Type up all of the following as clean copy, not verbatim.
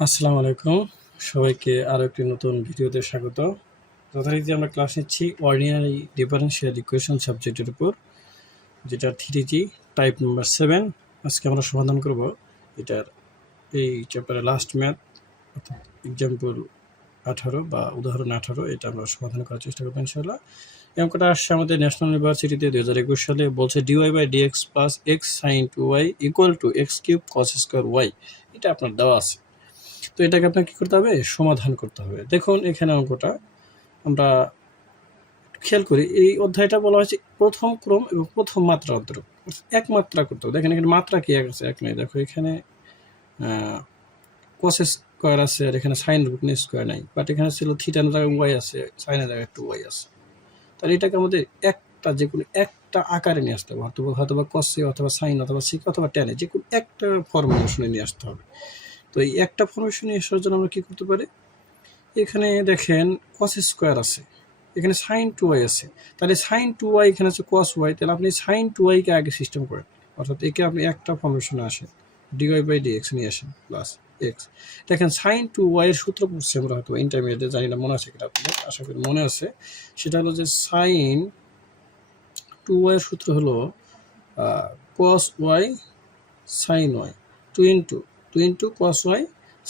আসসালামু আলাইকুম, সবাইকে আরও একটি নতুন ভিডিওতে স্বাগত। যথারীতি আমরা ক্লাস নিচ্ছি অর্ডিনারি ডিফারেনশিয়াল ইকুয়েশন সাবজেক্টের উপর, যেটা 3G টাইপ নাম্বার 7। আজকে আমরা সমাধান করব এটার এই চ্যাপ্টারের লাস্ট ম্যাথ, অর্থাৎ এক্সাম্পল 18 বা উদাহরণ 18। এটা আমরা সমাধান করার চেষ্টা করবো ইনশাআল্লাহ। এই অঙ্কটা আসছে আমাদের ন্যাশনাল ইউনিভার্সিটিতে 2021 সালে। বলছে dy/dx plus x sine 2y equal to x cube cos square y. এটা আপনার দেওয়া আছে, তো এটাকে আপনার কী করতে হবে? সমাধান করতে হবে। দেখুন এখানে অঙ্কটা আমরা খেয়াল করি, এই অধ্যায়টা বলা হয়েছে প্রথম ক্রম এবং প্রথম মাত্রা অন্তরক, এক মাত্রা করতে হবে। দেখেন এখানে মাত্রা কি এক আছে? এক নেই। দেখো এখানে কস স্কোয়ার আছে আর এখানে সাইন রুট স্কোয়ার নাই, বাট এখানে ছিল থিটার জায়গায় ওয়াই আছে, সাইনের জায়গায় 2y আছে। তাহলে এটাকে আমাদের একটা যে কোনো একটা আকারে নিয়ে আসতে হবে, হয়তো বা কসে অথবা সাইন অথবা সিক অথবা ট্যানে, যে কোনো একটা ফর্মেশনে নিয়ে আসতে হবে। তো এই একটা ফর্মেশনে আসার জন্য আমরা কী করতে পারি? এখানে দেখেন কস স্কোয়ার আছে, এখানে সাইন 2y আছে, তাহলে সাইন 2y এখানে আছে কস ওয়াই, তাহলে আপনি সাইন 2yকে আগে সিস্টেম করেন, অর্থাৎ একে আপনি একটা ফর্মেশনে আসেন, dy/dx নিয়ে আসেন প্লাস এক্স। দেখেন সাইন 2y এর সূত্র পড়ছি আমরা, হয়তো ইন্টারমিডিয়েটে, জানি না মনে আছে কিনা আপনাদের, আশা করি মনে আছে। সেটা হলো যে সাইন 2y এর সূত্র হলো cos y sine y, two into cos y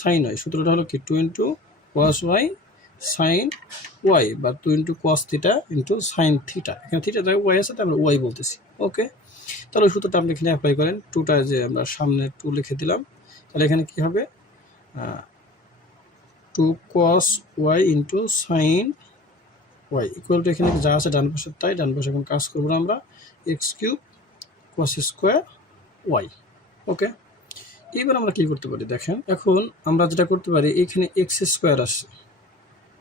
sine y. সূত্রটা হলো কি 2 into cos y sine y বা 2 into cos theta into sine theta. এখানে থিটা জায়গায় ওয়াই আছে, তাই আমরা ওয়াই বলতেছি। ওকে, তাহলে ওই সূত্রটা আপনি এখানে অ্যাপ্লাই করেন। টুটা যে আমরা সামনে 2 লিখে দিলাম, তাহলে এখানে কি হবে? 2 cos y into sine y equal to, এখানে যা আছে ডান পাশের তাই, ডান পাশে এখন কাজ করবো না আমরা, x cube cos square y. Okay, এবার আমরা কি করতে পারি? দেখেন এখন আমরা যেটা করতে পারি, এখানে এক্স স্কোয়ার আসছে,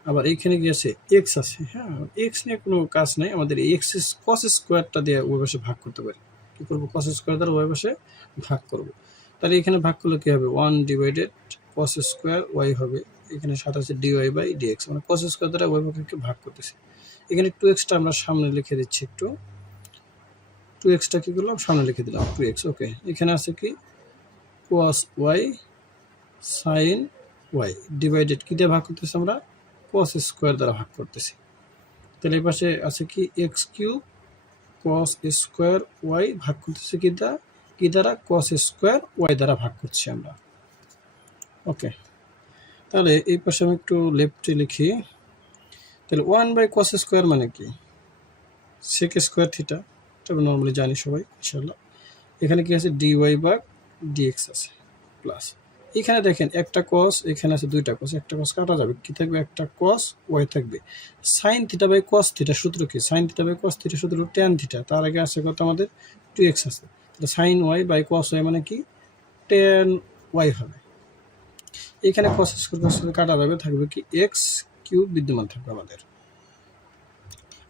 আবার এইখানে কি আছে? এক্স আছে। হ্যাঁ, এক্স নিয়ে কোনো কাজ নেই আমাদের, এক্স কস স্কোয়ারটা দিয়ে ওই পাশে ভাগ করতে পারি। কী করবো? কস স্কোয়ার দ্বারা ওই পাশে ভাগ করব। তাহলে এখানে ভাগ করলে কী হবে? 1 ডিভাইডেড কস স্কোয়ার ওয়াই হবে। এখানে সাথে আছে dy/dx, মানে কস স্কোয়ার দ্বারা ওই পক্ষে ভাগ করতেছি। এখানে 2xটা আমরা সামনে লিখে দিচ্ছি, একটু 2xটা কী করলাম? সামনে লিখে দিলাম 2x। ওকে, এখানে আছে কি? Cos y sine y divided কী দিয়ে ভাগ করতেছি আমরা? কস স্কোয়ার দ্বারা ভাগ করতেছি। তাহলে এই পাশে আছে কি? X cube cos square y ভাগ করতেছি কি দ্বারা? কস স্কোয়ার ওয়াই দ্বারা ভাগ করছি আমরা। ওকে, তাহলে এই পাশে আমি একটু লেফটে লিখি। তাহলে 1/cos স্কোয়ার মানে কি? সেক স্কোয়ার থিটা, এটা আমরা নর্মালি জানি সবাই ইনশাল্লাহ। এখানে কি আছে? dy/dx আছে প্লাস, এখানে দেখেন একটা কস, এখানে আছে দুইটা কস, একটা কস কাটা যাবে, কি থাকবে? একটা কস ওয়াই থাকবে। Sine theta by cos theta সূত্র কি? Sine theta by cos theta সূত্র ট্যান থিটা, তার আগে আছে কত আমাদের? 2x আছে। তাহলে sine y by cos y মানে কি? ট্যান ওয়াই হবে। এখানে কস স্কোয়ার কাটা যাবে, থাকবে কি? এক্স কিউব বিদ্যমান থাকবে আমাদের।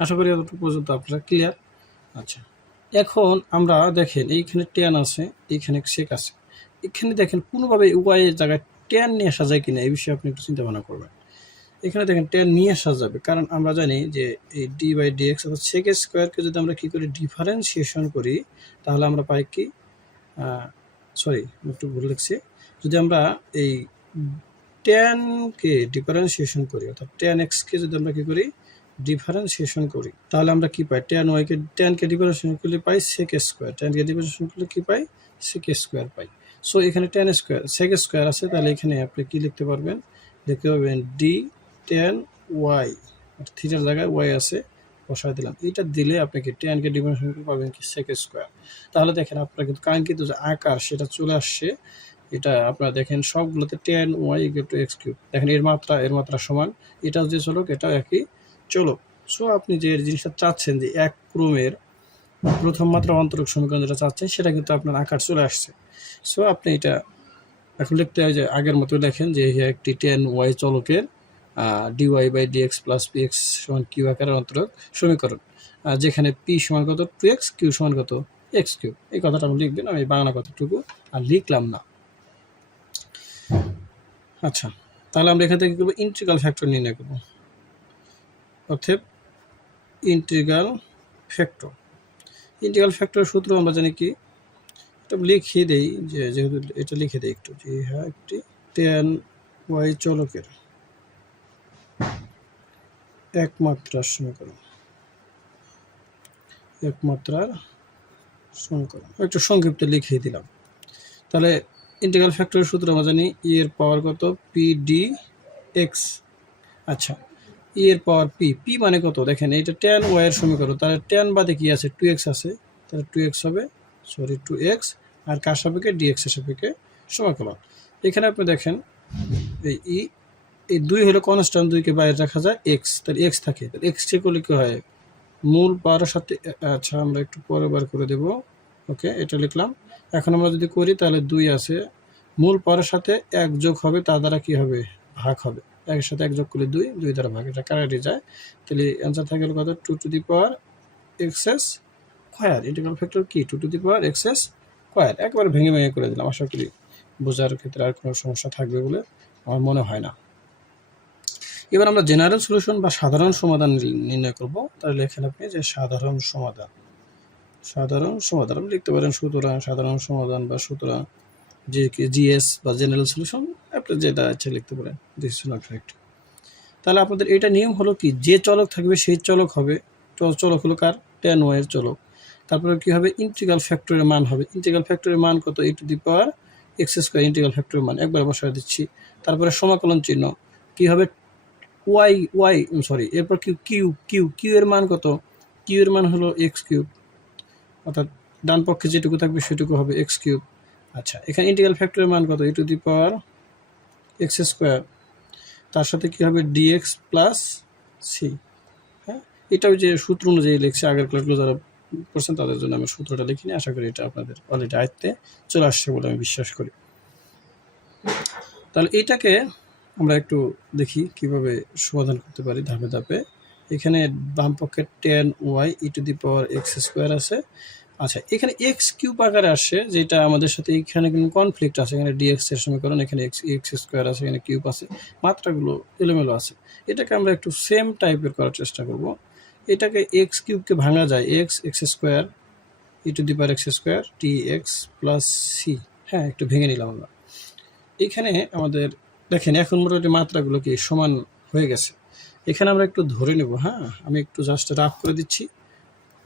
আশা করি এতটুকু পর্যন্ত আপনারা ক্লিয়ার। আচ্ছা, এখন আমরা দেখেন এইখানে ট্যান আছে, এইখানে সেক আছে, এখানে দেখেন কোনোভাবে ওয়াই এর জায়গায় ট্যান নিয়ে আসা যায় কিনা, এই বিষয়ে আপনি একটু চিন্তা ভাবনা করবেন। এখানে দেখেন ট্যান নিয়ে আসা যাবে, কারণ আমরা জানি যে এই dy/dx অর্থাৎ সেক স্কোয়ারকে যদি আমরা কী করি? ডিফারেন্সিয়েশন করি, তাহলে আমরা পাই কি? সরি, একটু ভুল লিখছি। যদি আমরা এই ট্যানকে ডিফারেন্সিয়েশন করি, অর্থাৎ ট্যান এক্সকে যদি আমরা কী করি? ডিফারেন্সিয়েশন করি, তাহলে আমরা কি পাই? ট্যান ওয়াইকে ট্যানকে ডিফারেন্সিয়েশন করলে পাই সেক স্কোয়ার, ট্যানকে ডিফারেন্সিয়েশন করলে কি পাই? সেক স্কোয়ার পাই। সো এখানে ট্যান স্কোয়ার সেক স্কোয়ার আছে, তাহলে এখানে আপনি কি লিখতে পারবেন? লিখতে পারবেন ডি ট্যান ওয়াই, থিটার জায়গায় ওয়াই আছে, বসায় দিলাম। এইটা দিলে আপনি কি ট্যানকে ডিফারেন্সিয়েশন করে পাবেন কি? Sec square. তাহলে দেখেন আপনার কিন্তু কাঙ্ক্ষিত যে আকার সেটা চলে আসছে। এটা আপনারা দেখেন সবগুলোতে tan y equal to x cube. দেখেন এর মাত্রা সমান, এটাও যে চলুক এটাও একই চলো। সো আপনি যে জিনিসটা চাচ্ছেন, যে এক ক্রমের প্রথম মাত্রা অন্তরক সমীকরণ যেটা চাচ্ছেন, সেটা কিন্তু আপনার আকার চলে আসছে। সো আপনি এটা এখন লিখতে হয় যে আগের মতো লেখেন যে একটি ট্যান ওয়াই চলকের dy/dx প্লাস px সমান কিউ আকারের অন্তরক সমীকরণ, যেখানে p সমান কত? 2x, q সমান কত? x cube. এই কথাটা আমি লিখবেন, আমি বাংলা কথাটুকু আর লিখলাম না। আচ্ছা, তাহলে আমরা এখান থেকে কী করবো? ইন্টিগ্রাল ফ্যাক্টর নির্ণয় করবো, অর্থাৎ ইন্টিগ্রাল ফ্যাক্টর সূত্র আমরা জানি কি? এটা লিখিয়ে দেই, যেহেতু এটা লিখে দেই একটু, যে হ্যাঁ একটি ট্যান ওয়াই চলকের একমাত্রার সমীকরণ, একমাত্রার সমীকরণ একটু সংক্ষিপ্ত লিখিয়ে দিলাম। তাহলে ইন্টিগ্রাল ফ্যাক্টরের সূত্র আমরা জানি ই এর পাওয়ার কত, পি ডি এক্স। আচ্ছা, ই এর পাওয়ার পি, পি মানে কত দেখেন, এটা tan y এর সমীকরণ, তাহলে tan বাদে কি আছে, 2x আছে, তাহলে 2x হবে, সরি 2x, আর কার সাপেক্ষে, dx এর সাপেক্ষে সমাকলন। এখানে আপনি দেখেন এই 2 হলো কনস্ট্যান্ট, 2কে বাইরে রাখা যায়, x, তাহলে x থাকে, তাহলে x ঠিক হলে কি হয়, মূল পাওয়ারের সাথে, আচ্ছা আমরা একটু পরে বার করে দেব, ওকে এটা লিখলাম। এখন আমরা যদি করি তাহলে 2 আছে, মূল পাওয়ারের সাথে 1 যোগ হবে, তার দ্বারা কি হবে, ভাগ হবে, 1 এর সাথে 1 যোগ করলে 2, 2 দ্বারা ভাগ, এটা কাটাটি যায়, তাহলে অ্যান্সার থাকে কত, 2 two the power XS square. Integral factor কি, 2 two the power XS square. একবারে ভেঙে ভেঙে করে দিলাম, আশা করি বোঝার ক্ষেত্রে আর কোনো সমস্যা থাকবে বলে আমার মনে হয় না। এবার আমরা জেনারেল সলিউশন বা সাধারণ সমাধান নির্ণয় করব। তাহলে এখানে আপনি যে সাধারণ সমাধান, সাধারণ সমাধান আপনি লিখতে পারেন সুতরাং সাধারণ সমাধান, বা সুতরাং যে জিএস বা জেনারেল সলিউশন, আপনি যেটা ইচ্ছে লিখতে পারেন, দিস ইজ নট রাইট। তাহলে আপনাদের এটা নিয়ম হলো কি, যে চলক থাকবে সেই চলক হবে, চলক হলো কার, tan y এর চলক। তারপরে কি হবে, ইন্টিগ্রাল ফ্যাক্টরের মান হবে, ইন্টিগ্রাল ফ্যাক্টরের মান কত, e two the power x square, integral ফ্যাক্টরের মান একবার বসায় দিচ্ছি। তারপরে সমাকলন চিহ্ন কি হবে, এরপর কিউ এর মান কত, কিউ এর মান হলো এক্স কিউব, অর্থাৎ ডান পক্ষে যেটুকু থাকবে সেটুকু হবে এক্স কিউব। আচ্ছা, এখানে ইন্টিগ্রাল ফ্যাক্টরের মান কত, e to the power x square, তার সাথে কি হবে, ডিএক্স প্লাস সি। হ্যাঁ, এটাও যে সূত্র অনুযায়ী লিখছে, আগের ক্লাসগুলো যারা করছেন তাদের জন্য আমি সূত্রটা লিখিনি, আশা করি এটা আপনাদের অলরেডি আয়ত্তে চলে আসছে বলে আমি বিশ্বাস করি। তাহলে এইটাকে আমরা একটু দেখি কিভাবে সমাধান করতে পারি ধাপে ধাপে। এখানে বাম পক্ষে tan y E to the power x square আছে। আচ্ছা, এখানে এক্স কিউব আকারে আসে, যেটা আমাদের সাথে এখানে কিন্তু কনফ্লিক্ট আছে, এখানে ডিএক্স এর সমীকরণ, এখানে এক্স স্কোয়ার আছে, এখানে কিউব আছে, মাত্রাগুলো এলোমেলো আছে। এটাকে আমরা একটু সেম টাইপের করার চেষ্টা করব। এটাকে এক্স কিউবকে ভাঙা যায়, x square e to the power x square t x plus c. হ্যাঁ, একটু ভেঙে নিলাম আমরা। এখানে আমাদের দেখেন এখন মোটামুটি মাত্রাগুলো কি সমান হয়ে গেছে। এখানে আমরা একটু ধরে নেব, হ্যাঁ আমি একটু জাস্ট রাফ করে দিচ্ছি,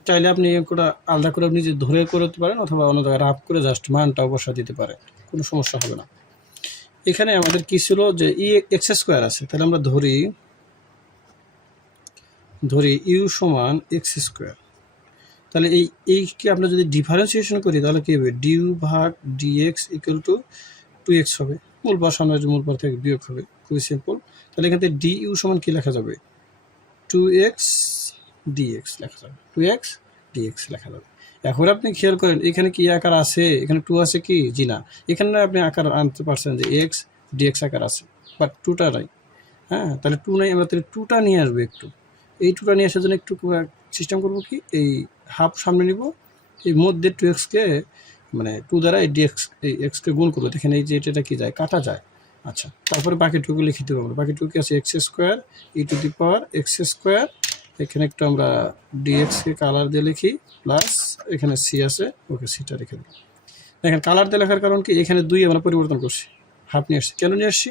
চাইলে আপনি একটা আলাদা করে নিজে ধরে করতে পারেন, অথবা অন্য জায়গায় রাফ করে জাস্ট মানটা বসা দিতে পারেন, কোনো সমস্যা হবে না। এখানে আমাদের কি ছিল, যে ই এক্স স্কোয়ার আছে, তাহলে আমরা ধরি ইউ সমান এক্স স্কোয়ার। তাহলে এই কি আমরা যদি ডিফারেন্সিয়েশন করি তাহলে কি হবে, ডিউ ভাগ ডিএক্স ইকুয়াল টু 2x হবে, মূল পাওয়ার সামনে মূল পাওয়ার থেকে বিয়োগ হবে, খুবই সিম্পল। তাহলে এখান থেকে ডিইউ সমান কি লেখা যাবে, 2x dx লেখা যাবে, 2x dx লেখা যাবে। এখন আপনি খেয়াল করেন এখানে কি আকার আছে, এখানে 2 আছে কি, জি না, এখানে আপনি আকার আনতে পারছেন যে x dx আকার আছে, বাট 2টা নাই। হ্যাঁ, তাহলে 2 নাই, আমরা তাহলে 2টা নিয়ে আসবো, একটু এই 2টা নিয়ে আসার জন্য একটু সিস্টেম করবো কি, এই হাফ সামনে নিব, এই মধ্যে 2x-কে মানে 2 দ্বারা এই dx এই x-কে গুণ করবো, দেখেন এই যে এটা কি যায়, কাটা যায়। আচ্ছা, তারপরে বাকিটুকু লিখে দেবো আমরা, বাকিটুকু কি আছে, x square e to the power x square, এখানে একটু আমরা ডিএক্সকে কালার দিয়ে লিখি, প্লাস এখানে সি আছে, ওকে সিটা রেখে দিই। দেখেন কালার দিয়ে লেখার কারণ কি, এখানে 2 আমরা পরিবর্তন করছি, হাফ নিয়ে আসছি, কেন নিয়ে আসছি,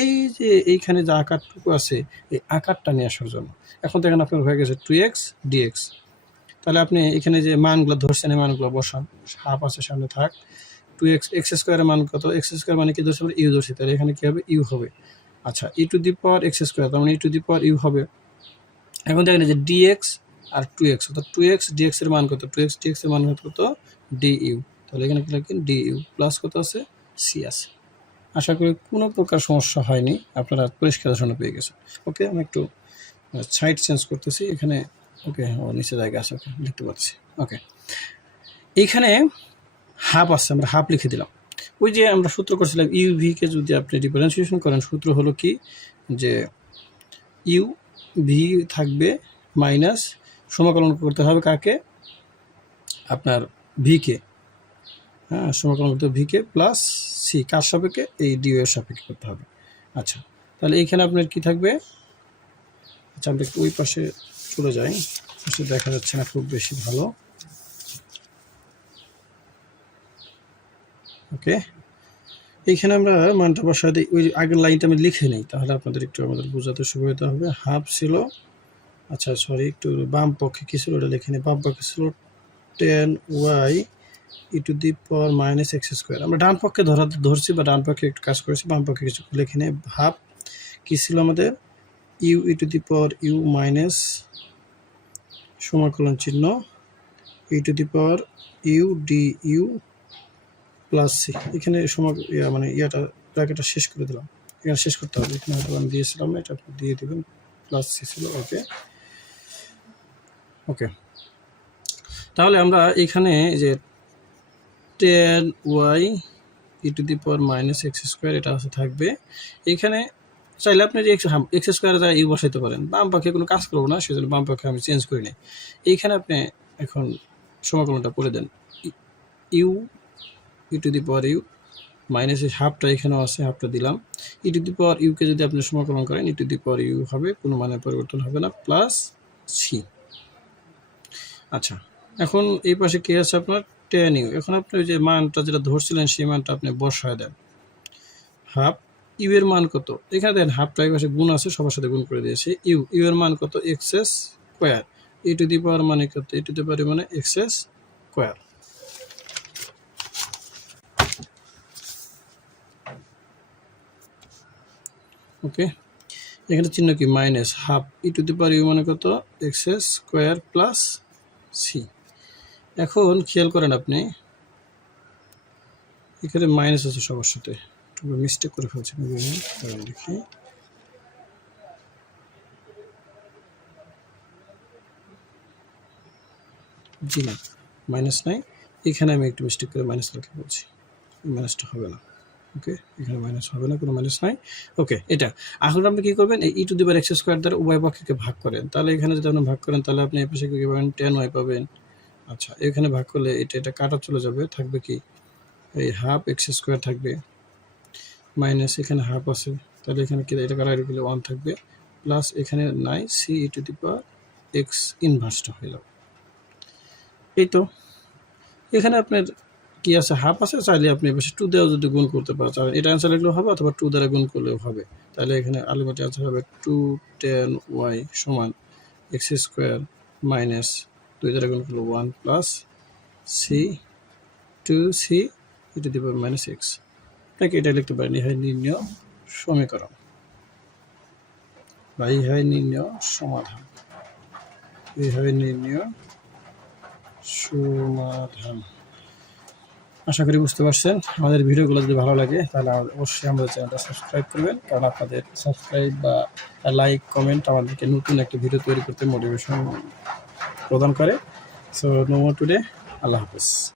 এই যে এইখানে যে আকারটুকু আছে এই আকারটা নিয়ে আসার জন্য। এখন দেখেন আপনার হয়ে গেছে 2x dx। তাহলে আপনি এখানে যে মানগুলো ধরছেন এই মানগুলো বসান, হাফ আছে সামনে থাক, 2x এক্স স্কোয়ারের মান কত, এক্স স্কোয়ার মানে কি ধরছে, ইউ ধরছি, তাহলে এখানে কি হবে, ইউ হবে। আচ্ছা, e to the power x square, তার মানে ই টু দি পাওয়ার ইউ হবে। এখন দেখেন যে ডিএক্স আর 2x, অর্থাৎ 2x dx এর মান কত, 2x dx এর মান কত, ডিইউ। তাহলে এখানে কি লিখেন, ডিইউ প্লাস কত আছে, সি আছে। আশা করি কোনো প্রকার সমস্যা হয়নি, আপনারা পরিষ্কার ধারণা পেয়ে গেছেন। ওকে, আমি একটু সাইড চেঞ্জ করতেছি এখানে, ওকে ও নিচে জায়গা আছে, ওকে লিখতে পারছি। ওকে, এইখানে হাফ আছে, আমরা হাফ লিখে দিলাম। ওই যে আমরা সূত্র করছিলাম ইউ ভিকে যদি আপনি ডিফারেন্সিয়েশন করেন, সূত্র হলো কি, যে ইউ ভি থাকবে মাইনাস সমাকলন করতে হবে কাকে, আপনার ভিকে, হ্যাঁ সমাকলন করতে হবে ভিকে প্লাস সি, কার সাপেক্ষে, এই ডিউ এর সাপেক্ষে করতে হবে। আচ্ছা, তাহলে এইখানে আপনার কি থাকবে, আচ্ছা আমরা একটু ওই পাশে চলে যাই, পাশে দেখা যাচ্ছে না খুব বেশি ভালো। ওকে, এইখানে আমরা মানটা বসায় দিই, ওই আগের লাইনটা আমি লিখে নিই, তাহলে আপনাদের একটু আমাদের বোঝাতে সুবিধা হবে। হাফ ছিল, আচ্ছা সরি একটু বাম পক্ষে কী ছিল ওটা লিখে নিই। বাম পক্ষে ছিল 10y e to the power minus x square. আমরা ডান পক্ষে ধরছি বা ডান পক্ষে একটু কাজ করেছি, বাম পক্ষে কিছু লিখে নিই। হাফ কী ছিল আমাদের, u e to the power u minus সমাকলন চিহ্ন e to the power u d u plus c. এখানে মানে ব্র্যাকেটটা শেষ করে দিলাম, এখানে শেষ করতে হবে, এখানে হয়তো আমি দিয়েছিলাম না, এটা আপনি দিয়ে দেবেন। প্লাস সি ছিল, ওকে ওকে। তাহলে আমরা এখানে যে 10y e two the power minus x square এটা আছে থাকবে। এখানে চাইলে আপনি যে এক্স স্কোয়ারে যা ইউ বসাইতে পারেন, বাম পক্ষে কোনো কাজ করবো না, সেজন্য বাম পক্ষে আমি চেঞ্জ করি নাই। এইখানে আপনি এখন সমাকলনটা করে দেন, u e to the power u minus হাফটা এখানেও আছে, হাফটা দিলাম। ই টু দি পাওয়ার ইউকে যদি আপনি সমাকলন করেন, ই টু দি পাওয়ার ইউ হবে, কোনো মানের পরিবর্তন হবে না, প্লাস সি। আচ্ছা, এখন এই পাশে কে আছে আপনার 10u। এখন আপনি ওই যে মানটা যেটা ধরছিলেন সেই মানটা আপনি বসায় দেন। হাফ ইউ এর মান কত, এখানে দেন হাফটা এই পাশে গুণ আছে, সবার সাথে গুণ করে দিয়েছি। ইউ এর মান কত, x square. E to the power মানে কত, ই টু দি পাওয়ার মানে এক্স স্কোয়ার। ওকে, এখানে চিহ্ন কি, minus half e to the power u মানে কত, এক্স স্কোয়ার প্লাস সি। এখন খেয়াল করেন আপনি, এখানে মাইনাস আছে সবার সাথে, একটু মিস্টেক করে ফেলছি, দেখি জি না, মাইনাস নাই, এখানে আমি একটু মিস্টেক করে মাইনাস লিখে বলছি, মাইনাসটা হবে না। ওকে, এখানে মাইনাস হবে না, কোনো মাইনাস নাই। ওকে, এটা এখন আপনি কী করবেন, এই e to the power x square দ্বারা উভয় পক্ষকে ভাগ করেন। তাহলে এখানে যদি আপনি ভাগ করেন, তাহলে আপনি এই পাশে কী পাবেন, 10y পাবেন। আচ্ছা, এখানে ভাগ করলে এটা কাটা চলে যাবে, থাকবে কি, এই হাফ এক্স স্কোয়ার থাকবে, মাইনাস এখানে হাফ আছে, তাহলে এখানে কি, এটা কাটা গেলে 1 থাকবে, প্লাস এখানে নাই c e to the power x ইনভার্সটা হয়ে যাবে। এই তো এখানে আপনার কি আছে, হাফ আছে, চাইলে আপনি এবার 2 দেওয়া যদি গুণ করতে পারেন, তাহলে এটা অ্যান্সার লিখলেও হবে, অথবা 2 দ্বারা গুণ করলেও হবে। তাহলে এখানে আলটিমেট অ্যান্সার হবে 210y সমান এক্স স্কোয়ার মাইনাস 2 দ্বারা গুণ করলে 1 plus c 2c e to the power minus x. আপনাকে এটা লিখতে পারেন, এই হয় নির্ণয় সমীকরণ বা এই হয় নির্ণয় সমাধান, এই হয় নির্ণয় সমাধান। আশা করি বুঝতে পারছেন। আমাদের ভিডিওগুলো যদি ভালো লাগে তাহলে অবশ্যই আমাদের চ্যানেলটা সাবস্ক্রাইব করবেন, কারণ আপনাদের সাবস্ক্রাইব বা লাইক কমেন্ট আমাদেরকে নতুন একটা ভিডিও তৈরি করতে মোটিভেশন প্রদান করে। সো নো মোর টুডে, আল্লাহ হাফেজ।